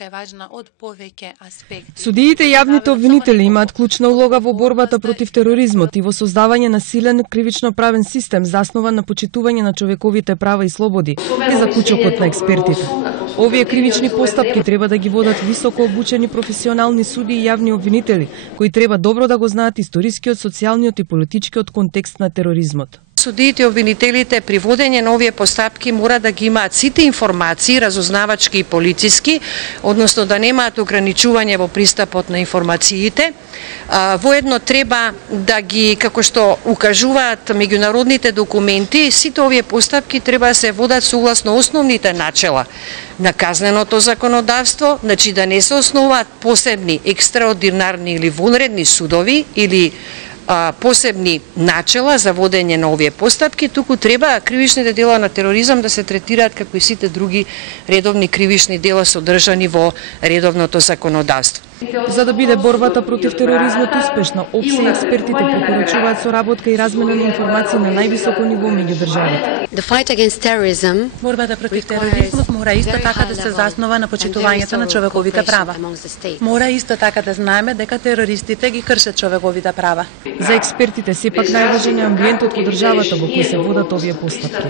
е важна од повеќе аспекти. Судиите и јавните обвинители имаат клучна улога во борбата против тероризмот и во создавање на силен кривично-правен систем заснован на почитување на човековите права и слободи, е заклучокот на експертите. Овие кривични постапки треба да ги водат високо обучени професионални суди и јавни обвинители, кои треба добро да го знаат историскиот, социјалниот и политичкиот контекст на тероризмот. Судиите и обвинителите при водење на овие постапки мора да ги имаат сите информации, разузнавачки и полициски, односно да немаат ограничување во пристапот на информациите. Воедно треба да ги, како што укажуваат меѓународните документи, сите овие постапки треба да се водат согласно основните начела на казненото законодавство, значи да не се основаат посебни, екстраординарни или вонредни судови или посебни начела за водење на овие постапки, туку треба кривичните дела на тероризам да се третираат како и сите други редовни кривични дела содржани во редовното законодавство. За да биде борбата против тероризмот успешна, ОПСЕ и експертите препорачуваат соработка и размена на информации на највисоко ниво меѓу државите. Борбата против тероризмот мора исто така да се заснова на почитувањето на човековите права. Мора исто така да знаеме дека терористите ги кршат човековите права. За експертите сепак најважен е амбиентот во државата во кој се водат овие постапки.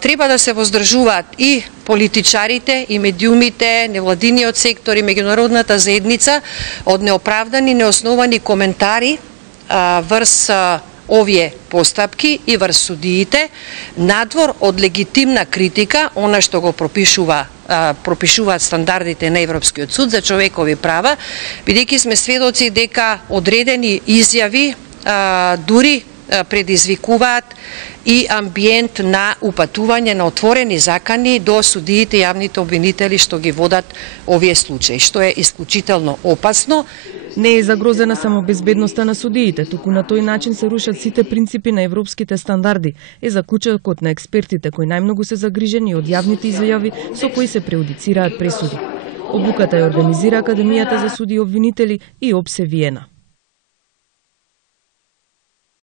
Треба да се воздржуваат и политичарите, и медиумите, невладиниот сектор и меѓународната заедница од неоправдани, неосновани коментари врз овие постапки и врз судиите, надвор од легитимна критика, она што го пропишуваат стандардите на Европскиот суд за човекови права, бидејќи сме сведоци дека одредени изјави дури предизвикуваат и амбиент на упатување на отворени закани до судиите и јавните обвинители што ги водат овие случаи, што е исклучително опасно. Не е загрозена само безбедноста на судиите, туку на тој начин се рушат сите принципи на европските стандарди, е заклучокот на експертите кои најмногу се загрижени од јавните изјави со кои се преудицираат пресуди. Обуката ја организира Академијата за суди и обвинители и ОПСЕ Виена.